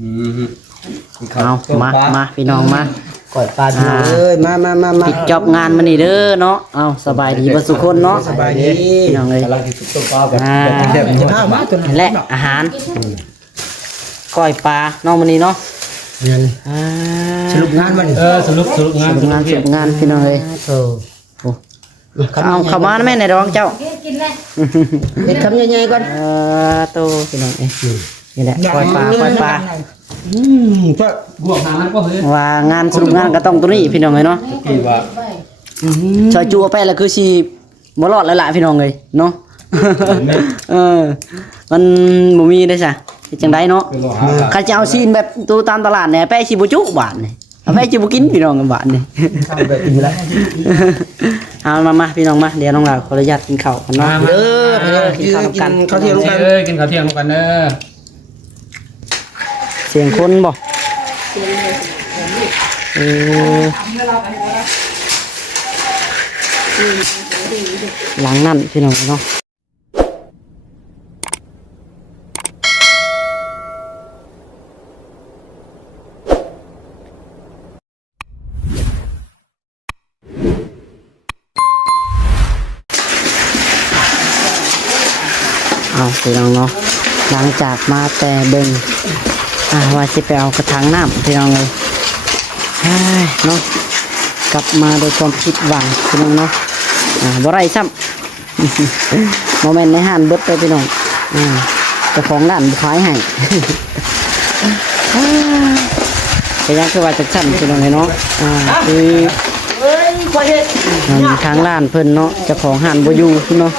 เอามาพี่น้องมาก่อยปลาพี่น้องเอ้ยมาปิดจอบงานมานี่เด้อเนาะเอาสบายดีบ่สุคนเนาะสบายดีพี่น้องเอ้ย กำลังสิต้มปลาแบบและอาหารก้อยปลาน้องมื้อนี้เนาะสรุปงานมันสรุปงานพี่น้องเอ้ยเอาเข้ามาแม่ในร้องเจ้ากินเลย เฮ็ดคำใหญ่ๆก่อนโตพี่น้องเอ้ยนี่แหละก้อยปลาก็ บวกหาก็เฮ้ย ว่างานสรุปงานก็ต้องตัวนี้พี่น้องเอ้ยเนาะ กี่ว่า ชอยจูไปแล้วคือสิบ่รอดแล้วล่ะพี่น้องเอ้ยเนาะมันบ่มีได้ซะเฮ็ดจังไดเนาะใครจะเอาซีนแบบตูตามตลาดเนี่ยแป้สิบ่จุบาทนี่เอาแป้สิบ่กินพี่น้องกันบาทนี่ ทำแบบกินแล้ว เอามาพี่น้องมาเดี๋ยวน้องลาขออนุญาตกินข้าวกันเนาะ เด้อพี่น้องกินข้าวเที่ยงกัน กินข้าวเที่ยงกันเด้อ เสียงคนบ่หลังนั่นพี่น้องเนาะเอาพี่น้องเนาะหลังจากมาแต่เบิ่งว่าสิไปเอากระถางน้ำพี่น้องเลยเนาะกลับมาโดยความผิดหวังพี่น้องเนาะบ่ไรซ้ำโมเมนต์ในห้านเบิดไปพี่น้องเจ้าของร้านขายให้ก็ยังคือว่าจะซ้ำพี่น้องเลยเนาะคือทางร้านเพิ่นเนาะเจ้าของห้านบ่อยู่เนาะ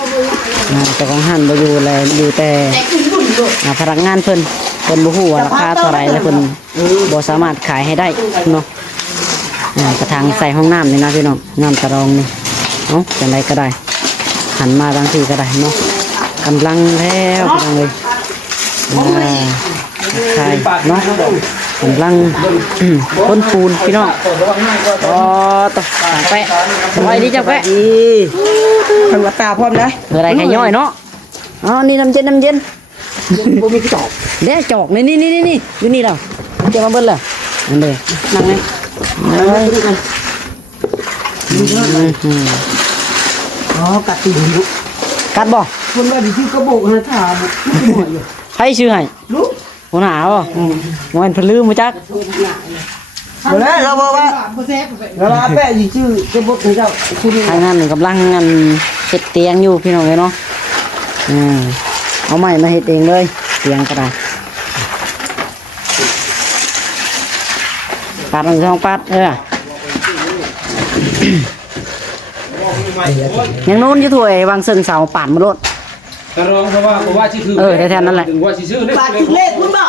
เจ้าของห้านบ่อยู่แล้วอยู่แต่พนักงานเพิ่นบ่ฮู้ว่าราคาเท่าไหร่แล้วเพิ่นบ่สามารถขายให้ได้เนาะกระถางใส่ห้องน้ำนี่นะพี่น้องน้ำกระรองนี่จังไดก็ได้หันมาบางทีก็ได้เนาะกำลังแล้วพี่น้องเลยใช่เนาะกำลังพ่นปูนพี่น้องต่อแปะสบายดีจ้ะแปะคนว่าตาพร้อมนะอะไรแค่ย่อยเนาะนี่น้ำเย็นบ่มีจอกเด้จอกนี่อยู่นี่แล้วจะมาเบิ้ลเลยนั่นเลยนั่งเลยกัดตีนลูก กัดบ่คนว่าดิชื่อกระโบกนะถามใครชื่อให้ลูกหัวหน้าบ่มันเพลืมมาจักบ่แล้วเราบอกว่าเวลาแปะดิชื่อกระโบกนี่เจ้าคุณทางนั้นกำลังงานเฮ็ดเตียงอยู่พี่น้องเลยเนาะเอาไม้มาเฮ็ดเองเลยเตียงก็ได้ปัด2ปัดยังนู้นอยู่ถ้วยวางเส้นเสาป่านมาโลดกระรองเพราะว่าที่คือได้แทนนั่นแหละว่าที่ชื่อปาดถึงเลขคุณบ่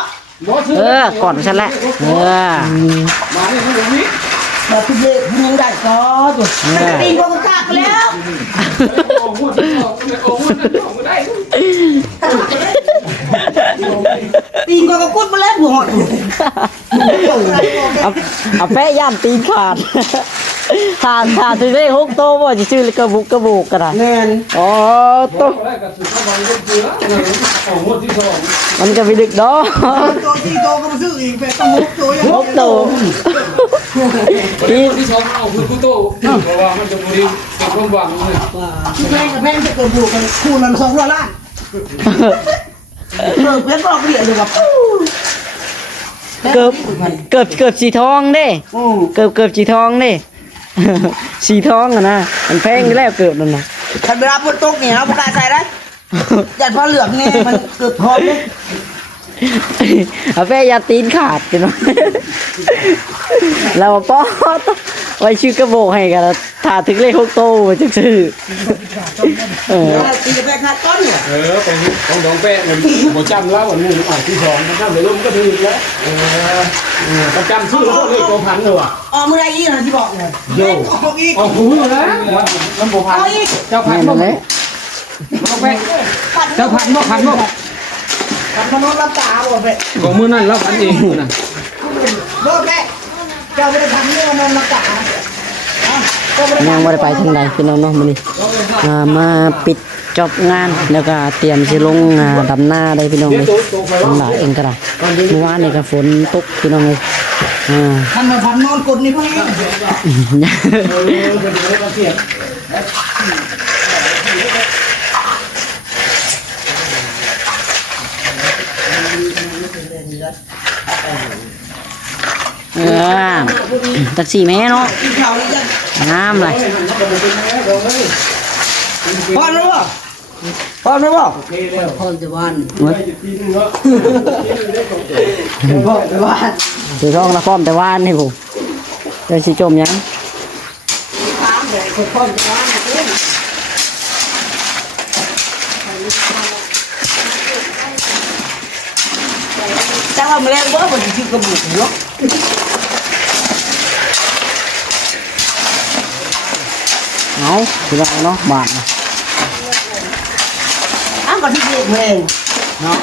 ก่อนฉันแหละมาเนี่ยมันมีปาดถึงเลขคุณยังได้ก็ตัวมันตีนก็กากแล้วตีนก็กุดมาแล้วหัวหดเอาแป้ย่านตีนขาดขาดถึงได้6โตบ่สิชื่อกระบุกกระดาษแม่นโตมันก็ไปดึกดอกตัวที่โตก็มาซื้ออีกแต่ต้อง6โตที่2เอาคือโตเพราะว่ามันจะบ่ได้เป็นความหวังเลยที่แพงกับแพงจะเกิดบวกกันคู่ละ200 ล้านเพิ่นบอกเรียนเลยกับเกือบสีทองเด้เกือบสีทองเด้สีทองนะมันแพงแล้วเกือบนั่นน่ะคันเวลาฝนตกนี่เฮาบ่กล้าใส่ได้ยันพอเหลืองแน่มันเกือบทองเลยเอาแป้ยาตีนขาดกันเนาะเราป้อไว้ชื่อกระโบกให้กันถ้าถึงเลข6โตจังซื่อตีกระแพงขาดก้อนเนี่ยไปของดองแป้มันบ่จำแล้ววันนึงที่2มันจำเดี๋ยวมันก็ถึงแล้วประจำชื่อแล้วเลขตัวพันเลยว่ะมื้อใดอีน่ะสิบอกเนี่ยโย่เอาหูนะมันบ่พันเจ้าพันบ่เอาแป้เจ้าพันบ่พันขนมรับตาบ่เป๊ะของมื้อนั้นรับพันเองน่ะบ่เป๊ะเจ้าบ่ได้ทำเรื่องนรับตายังบ่ได้ไปทางใดพี่น้องเนาะมื้อนี้มาปิด จบงานแล้วก็เตรียมสิลงดำหน้าได้พี่น้องเลยน้องหลาเองก็ได้เมื่อวานนี่ก็ฝนตกพี่น้องเลยท่านมาพันนอนกดนี่เพิ่งตักสี่แม่เนาะงามเลย พร้อมแล้วป่ะพร้อมแล้วป่ะ พอจะวัน พร้อมแต่ว่า ถือทองละพร้อมแต่ว่านนี่ผมเดี๋ยวสิจมยัง chắc là mình lên bữa mình chỉ có một nước nấu thì là nó bạc ăn còn đi lên nó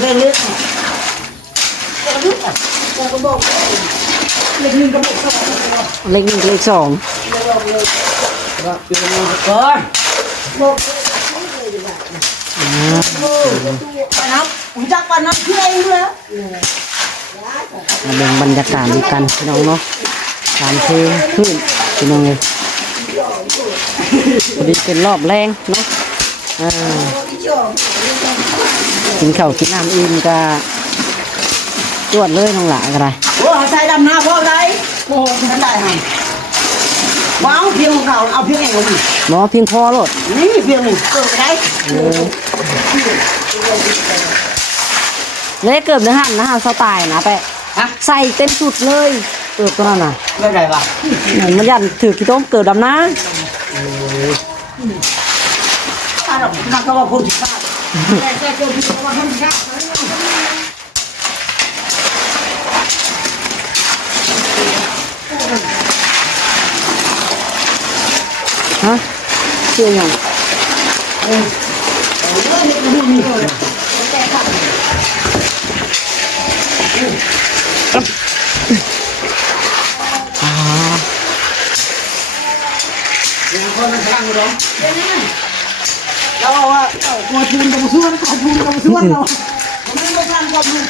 lên nước có nước à có bột lên cái bột lên sòng con bột bạn học chắc bạn học chưa đây nữa มาเบิ่งบรรยากาศด้วยกันพี่น้องเนาะการเทขึ้นพี่น้องเลยพอดีเป็นรอบแรงเนาะกินข้าวกินน้ำอิ่มก็จวดเลยน้องหลาก็ได้ ủa sai đầm nào vô đây cô thân đại hả báo phiên của cậu ao phiên này của gì หมอเพียงพอโลด ní phiên này từ cái đấy เละเกือบเนื้อหั่นนะฮะสไตล์นะแปะ hả ใส่เต็มสุดเลยตัวนั้นน่ะ đây này bà มันยันถือกี่ต้มเกิดดำนะ ta đọc nó có bao con chỉ sao đây cô chỉ có bao con chỉ sao ฮะเชื่อยังอ่า đâu à cô chun đồng xuân cô chun đồng xuân đâu không có ăn con luôn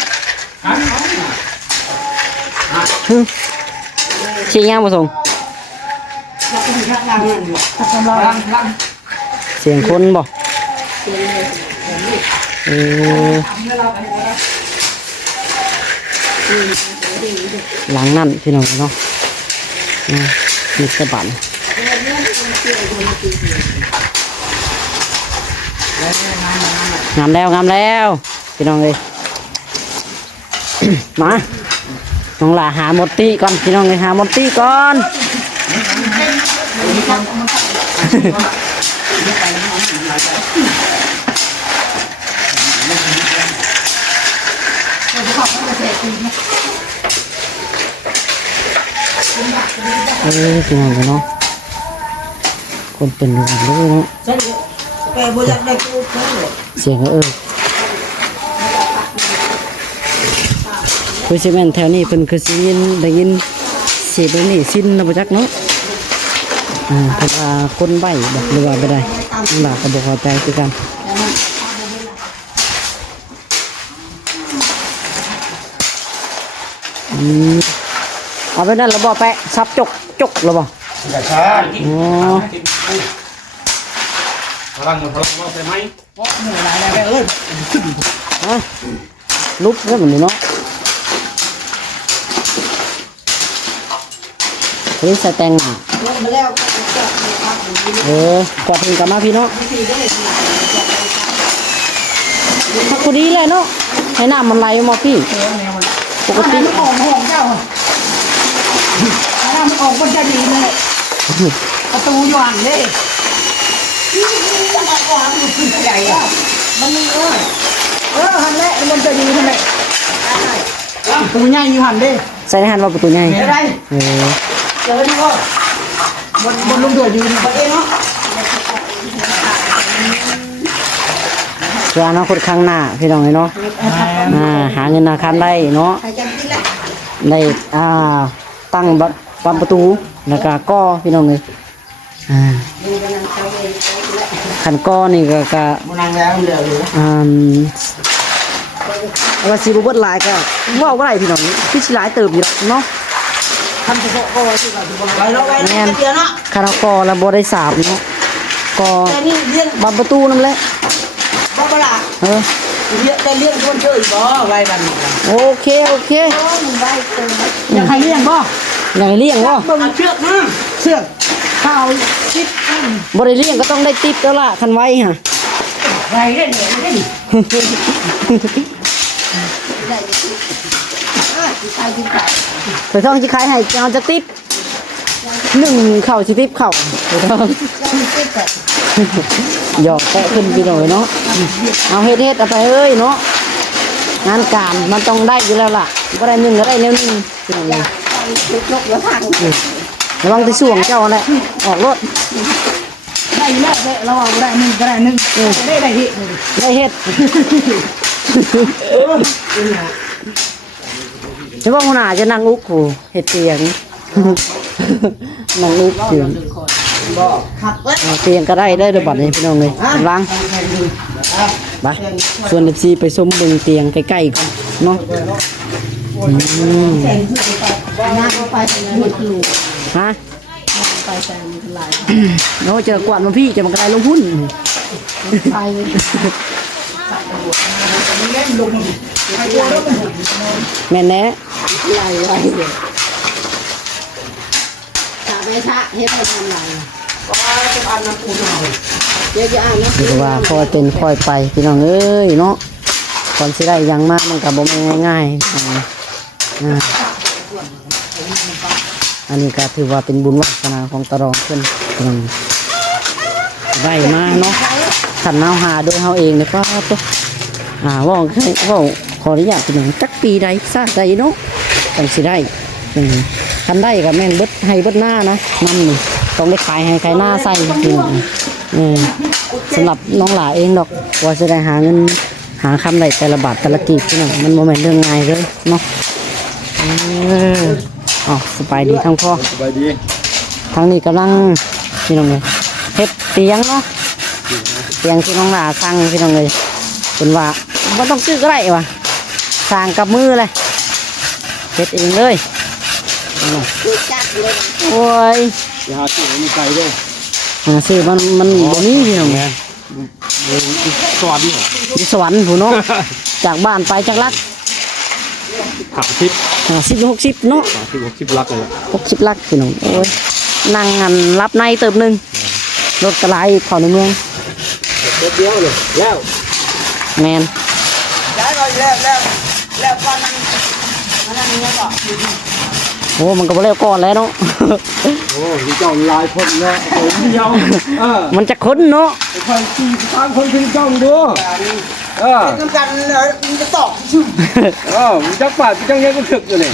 เชี่ยยังผสม เสียงคนบ่หลังนั่นพี่น้องเนาะมีสะบันงามแล้วพี่น้องเลย มาน้องหลาหาหมดตีก่อนพี่น้องเลยหาหมดตีก่อนพี่น้องเลยเนาะคนเป็นหลานเลยเนาะ về bây giờ đây cô เสียงคือซีเมนแถวนี้เพิ่นคือสิยินได้ยินเสียงนี่สิ้นแล้วบ่จักเนาะเพิ่นว่าคนใบ้บ่หรือว่าบ่ได้นั่นล่ะก็บ่เข้าใจคือกันเอาไปนั่นแล้วบ่แปะซับจกแล้วบ่ กระชาก อ๋อ พลังมันพลังว่าใช่ไหม ลุกแล้วมันนี่เนาะเฮ้ยใส่แตงหน่ะกอดถึงกลับมาพี่เนาะพักกูดีเลยเนาะให้น้ำมันไหลมาพี่ปกติ nó còn hồn đâu nó còn con trai gì này tu doan đi vậy á mình ơi hành lệ mình chơi gì thế này tu nhanh như hành đi ใส่ในหันว่าประตูใหญ่ ở đây chơi đi con một lông tuổi gì vậy đấy nó เพื่ออนาคตข้างหน้าพี่น้องเนาะหาเงินธนาคารได้เนาะได้ตั้งประตูแล้วก็ก่อพี่น้องเลย ขันก้อนนี่ก็ มันนางแล้วเหลืออยู่ ว่าสิบ่เบิดหลายก็เว้าบ่ได้พี่น้องคือสิหลายเติบอยู่เนาะ ทำเฉพาะก็ว่าที่เราจะบอกไว้เราไว้ในเดียวเนาะ คาราคอแล้วบ่ได้สาบเนาะก็ แต่นี่เลี้ยง บับประตูนั่นแหละ บ่ปลา เออ เลี้ยงแต่เลี้ยงคนเชยบ่ไว้บันนี้ โอเค อยากให้เลี้ยงบ่ อย่างให้เลี้ยงบ่ เบิ่งเชือกนะเชือกข้าวคิด บ่ได้เลี้ยงก็ต้องได้ติปแล้วล่ะคันไว้ฮะ ไว้ได้เนี่ยได้นี่ไปท่องสิขายให้เอาจักติป1เข้าสิติปเข้าไปท่องหยอกแตะขึ้นพี่น้องเนาะเอาเฮ็ดเอาไปเอ้ยเนาะงานการมันต้องได้อยู่แล้วล่ะบ่ได้หนึ่งก็ได้แนวหนึงพี่น้องระวังที่ส่วงเจ้าแหละออกรถ ได้แล้วได้เราเอาได้1ก็ได้1ได้ที่ ได้เฮ็ดจะว่าหัวหน้าจะนั่งอุกกูเฮ็ดเตียง นั่งอุกเตียง บ่ขับเว้ย เอาเตียงก็ได้เด้อบัดนี้พี่น้องเลยล้างไปส่วน14ไปส้มเบิ่งเตียงใกล้ๆก่อนเนาะ น้าก็ไปหมดลูก ฮะ ไปแต่มันหลาย เนาะเจอกวาดมาพี่จะมันก็ได้ลงหุ้น ไปเล่นลงไปเยอะแล้ว แม่นแน่ ไหลไหลชาไปชาเฮ็ดไปทำไรก็จะอ่านน้ำปูหน่อยเดี๋ยวจะอ่านนะ คือว่าค่อยเป็นค่อยไปพี่น้องเอ้ยเนาะก่อนสิได้หยังมากมันก็บ่แม่นง่ายๆอันนี้ก็ถือว่าเป็นบุญวาสนาของตะรองเพิ่นพี่น้องได้มาเนาะขันเฮาหาโดยเฮาเองเนี่ยก็ตัวว่าขออนุญาตพี่น้องจักปีใดซาใดเนาะจังสิได้คันได้ก็แม่นเบิดให้เบิดหน้านะนำนี่ต้องได้ขายให้ขายหน้าใส่พี่น้องสำหรับน้องหลาเองดอกว่าจะได้หาเงินหาคำได้แต่ละบาทแต่ละกีบพี่น้องมันโมเมนต์เรื่องง่ายเลยเนาะอ๋อสบายดีทั้งพ่อ สบายดี ทั้งนี้กำลังพี่น้องเลยเฮ็ดเตียงเนาะเตียงที่น้องหลาสั่งพี่น้องเลยเป็นว่าไม่ต้องซื้อก็ได้ว่ะสั่งกับมือเลยเฮ็ดเองเลย จัดเลย โอ้ย อย่าหาซื้อมีไก่ด้วย หาซื้อมันบ่มีพี่น้อง สวัสดี อยู่สวรรค์ผู้เนาะ จากบ้านไปจากลัก ขับทิพย์ 50-60เนาะ 60ลักเลย 60ลักพี่น้องโอ้ยนั่งงันรับในเติบหนึงรถกระไรเข้าในเมือง เดียวเลยแล้ว แมน ย้ายเราแล้วก่อนนั่นเนี่ยก็ โอ้มันก็บ่แล้วก่อนแล้วเนาะ โอ้ยเจ้าลายคนเนาะผมเดียวมันจะค้นเนาะ คอยขี่ทางคนที่เจ้าดูเป็นกันมันจะตอกชื่อ มันจักปาดจังเงี้ยก็ถึกอยู่เลย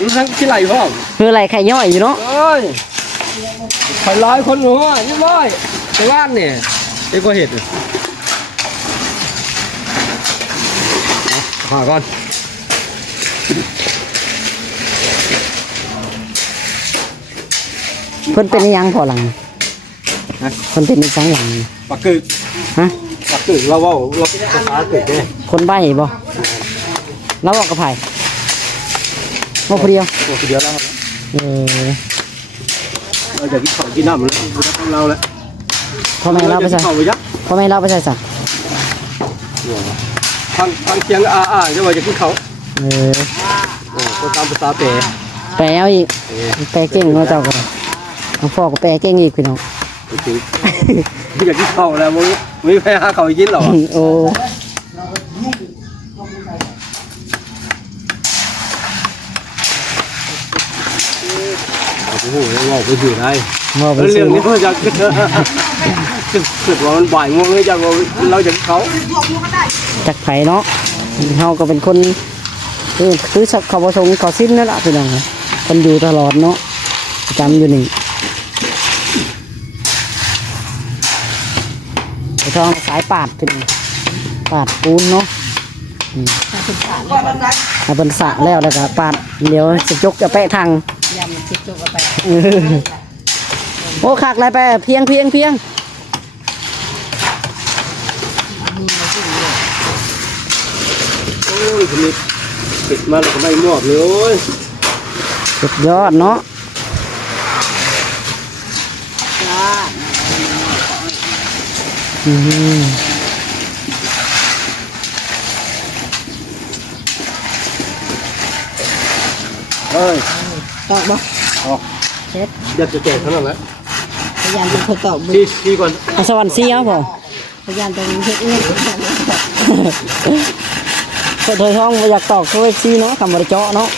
รู้ทั้งที่ไหลพ่อ คืออะไรไข่ย่อยอยู่เนาะ เอ้ยคอยร้อยคนหนูนี่ร้อยไปบ้านเนี่ยไอ้ก็เห็ดหาก่อน เพิ่นเป็นอิหยังพอหลังเพิ่นเป็นอีสังหลัง ปักกึก ฮะ ปักกึกเราเป็นภาษาตึกเนี่ย คนใบ้บ่แล้วบอกกับไผบ่ผู้เดียว ตัวเดียวแล้ว เราจะกินข้าวกินน้ำแล้วเราแล้ว พ่อแม่เราไปใส่ ข้าวไปยัก พ่อแม่เราไปใส่ซะ ทางเคียงจะว่าจะกินเขาก็ตามภาษาเป๋ แปลเอาอีกแปลเก่งเนาะเจ้าก็เอาพ่อก็แปลเก่งอีกพี่น้อง จริงอยากกินข้าวแล้วมึงไม่ไปหาข้าวกินหรอ โอ้ โอ้โหเราไปถือได้ ว่าไป เรื่ ซื้ อ อง นี้มันจะเกิดว่ามันบ่ายโมงเลยจะเราจะเขา จักไผเนาะเฮาก็เป็นคนคือสักเขาบ่สงเขาสิ้นนั่นล่ะพี่น้องคนอยู่ตลอดเนาะประจำอยู่นี่ไปทองสายปาดพี่น้องปาดปูนเนาะถ้าเป็นสระแล้วก็ปาดเดี๋ยวจะจกจะแปะทาง ยำคิดจุกไป โอ้คักเลยไปเพียง ยผลิตติดมาแล้วก็ไม่มอบเลยโอ้ย สุดยอดเนาะ อืม เอ้ย ตอบบ่ เฮ็ด อยากจะแจกเท่านั้นแหละ พยายามเป็นคนตอบ ชี้ก่อน เอาสวรรค์ซีเอาบ่ พยายามเป็นเฮ็ดเนี่ย ก็โดยท้องบ่อยากตอกตัวซีเนาะคำบ่ได้เจาะเนาะ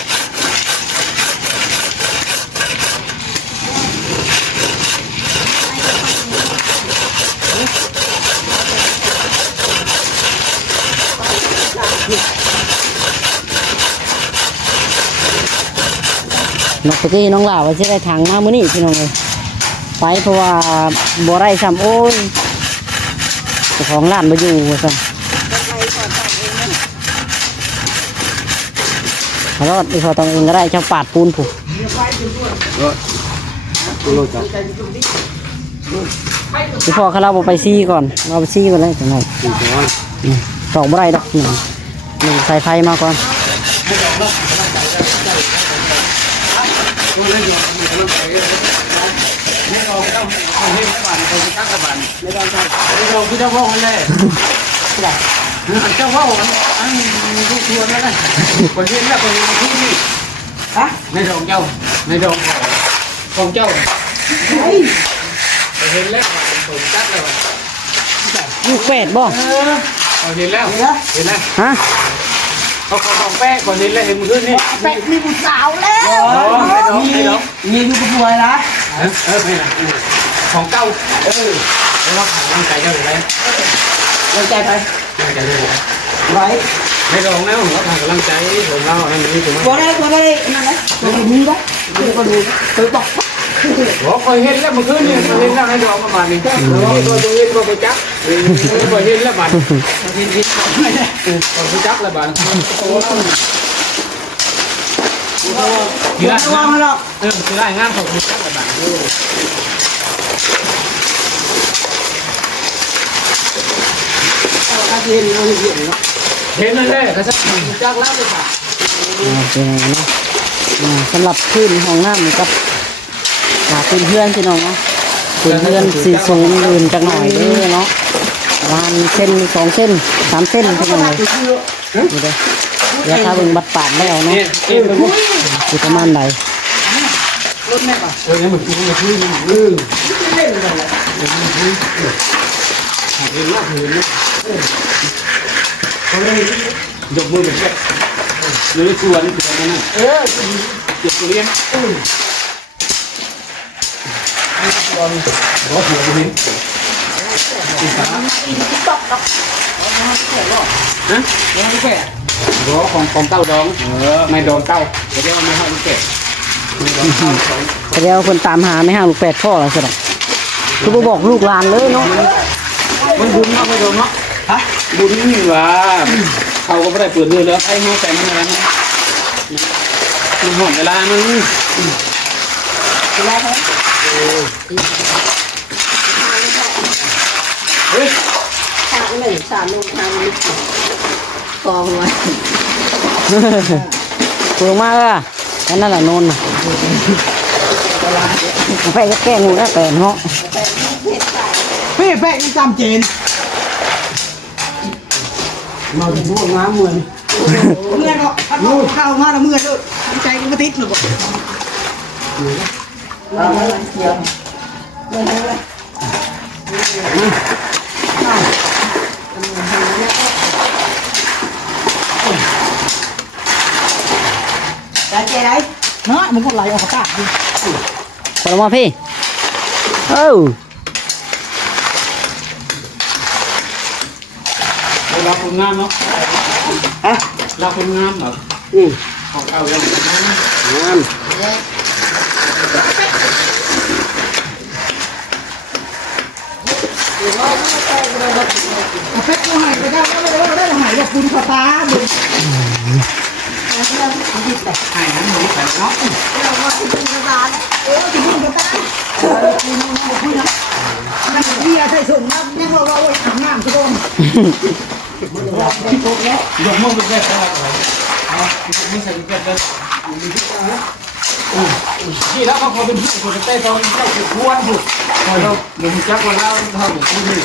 นกตะกี้น้องลาวว่าสิได้ถังมามื้อนี้พี่น้องเอ้ยไปเพราะว่าบ่ได้ซ้ำโอ้ยเจ้าของร้านบ่อยู่ว่าซั่นขอรอดอีพอต้องเองก็ได้เจ้าปาดปูนผู้ ตัวโลจัง อีพอเขาเราบ่ไปซี่ก่อนเราไปซี่ก่อนเลยจังหน่อย สี่ก้อน ตอกบ่ได้ดอกหนึ่งใส่ไฟมาก่อน ไม่ลองเจ้าคนที่ไม่บานคนที่ตั้งกระบานไม่ลองเจ้าไม่ลองที่เจ้าพ่อคนแรกเจ้าพ่ออันลูกชวนแล้วนะคนที่แรกคนที่นี่ฮะในดองเจ้าในดองของเจ้าเห็นแล้วผมจัดแล้ว ลูกเป็ดบ่ เห็นแล้วเห็นแล้ว ฮะ เขาของแป้คนนี้แล้วเห็นมือนี่ เป็ดมีผู้สาวแล้ว มี อยู่กับผัวนะ ไม่ละของเก้าเราผ่านร่างกายเจ้าอยู่แล้ว เราใจไป ร่างกายเจ้าอยู่แล้ว ไว้ ไม่ลองแล้วเราผ่านร่างกายของเราอันนี้ถูกไหม บ่ได้นั่นนะตัวนี้ได้ตัวดูตัวบอก บอกเคยเห็นแล้วเมื่อคืนนี่เห็นแล้วให้ลองประมาณนี้ตัวเห็นก็ไปจับเคยเห็นแล้วบ้านเห็นก็ไปจับแล้วบ้านคือได้ วางหรอก คือได้งานของคุณจับแล้วบ้านเห็นนั่นแหละเขาจะจักแล้วไปค่ะ เป็นไงเนาะสำหรับพื้นห้องน้ำกับพื้นเพื่อนพี่น้องเนาะพื้นเพื่อนสีสูงยืนจักหน่อยเด้อเนาะประมาณเส้น2เส้น3เส้นพี่น้องเลยนี่เด้อเดี๋ยวถ้าเบิ่งบัดปาดแล้วเนาะสิประมาณใด งั้นเหมือนกูมาคุยเห็นแล้วเขาได้ยกมือแบบนี้หรือชวนคืออะไรนั่นเก็บตัวเลี้ยงหัวหัวตัวนี้ฮะไม่แก่หัวของเต้าดองไม่ดองเต้าเดี๋ยวไม่ให้มันแก่ แต่เดี๋ยวคนตามหาไม่ห่างลูกเป็ดพ่อแล้วสิคือบ่บอกลูกหลานเลยเนาะ มันบุญมากไม่โดนเนาะฮะบุญนี่ว่าเขาก็ไม่ได้เปิดเลยแล้วไอ้ห้องแต่มันอะไรมันห่วงเวลามันเฮ้ย ทางหนึ่งสามลงทางนี้กองไว้ ปลูกมากอ่ะนั่นแหละโน่นน่ะไปแก้งูแล้วแต่เนาะ พี่แป้งจำเจนมาถึงพวกน้ำเมื่อยเมื่อยก็พัดเข้ามาแล้วเมื่อยด้วยใจก็ไม่ติดหรอกได้เจ๊ได้เนาะมันก็ไหลออกกระตากดิ พอแล้วมาพี่เราคนงามเนาะเราคนงามเหรอของเอาอย่างงามเป็ดกูหายไปได้ก็ไม่ได้หายแบบคุณขตาบุญ หายน้ำหมูใส่เนาะ เราว่าคุณขตาคุณขตาคุณน้องคุณนะนั่งเบียร์ใส่ส่งน้ำนั่งเราอาบน้ำทุกคน ยกมือแก้ตัวเอามือใส่แก้ตัวนี่แล้วเขาเป็นผู้คนเต้ตอนเจ้าเก็บพวนบุกเราหนุ่มจักรวันแล้วเท่าหนุ่มที่นี่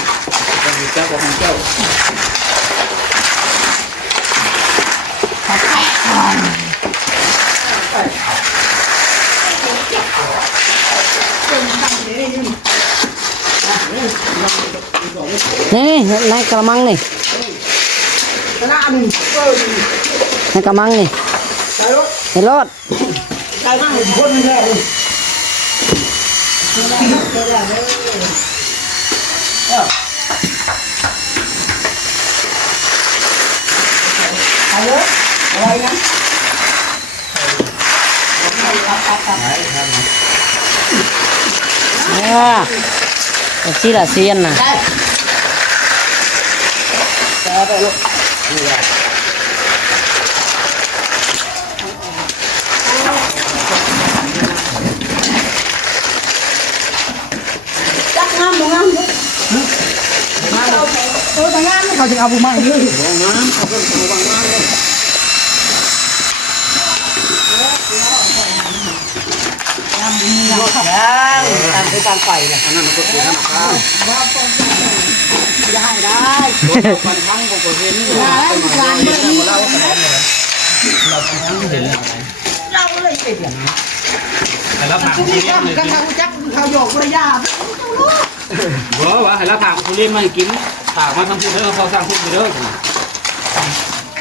จักรของเจ้านี่ในกระมังนี่ กระด้างหนึ่ง ในกระมังนี่ ใส่รถ ในรถ ใส่บ้างคนแค่เลยใส่เลยอะไรนะ ชีละเซียนน่ะ ไปลูกจักงามบ่งามเด้อแต่งามเขาจะเอาบุมาอีกเลย ตามไปตามไปเลยอันนั้นมันก็คือธนาคาร ได้ได้ ปันทั้งบุกเห็นนี่ ร้านร้านเมื่อนี้ เราทั้งเห็น เราเลยติดอย่างนี้ แต่ละทาง ทุก ทุ ที่ เรียนเลย กันเขาจักเขาหยอกภรรยา บอกว่าให้ละทางทุเรียนมากินถากมาทำทุเรียนเขาสร้างทุเรียน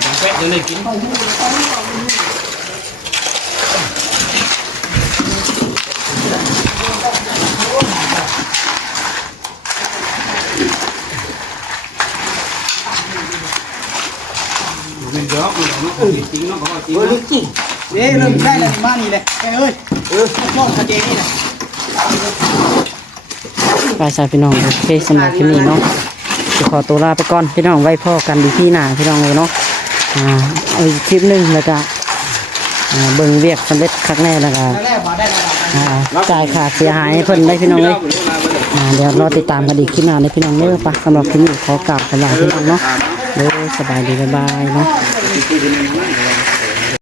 อย่างเป็ดเลยกินเป็นดอกมันจริงเนาะเขาจริง เออจริงเด้เริ่มได้แล้วมานี่เลยแกเอ้ยมองทะเลนี่แหละ ไปสายพี่น้องโอเคสำหรับคลิปนี้เนาะจะขอตัวลาไปก่อนพี่น้องไว้พ่อกันดีที่หน้าพี่น้องเลยเนาะเอาอีกคลิปหนึงแล้วก็เบิ่งเวียกสำเร็จครั้งแน่แล้วก็ แรกมาได้แล้ว จ่ายค่าเสียหายให้เพิ่นได้พี่น้องเลยเดี๋ยวรอติดตามกันอีกคลิปหน้าในพี่น้องเด้อปะสำหรับคลิปนี้ขอกราบสวัสดีพี่น้องเนาะเด้อสบายดีบ๊ายบายเนาะ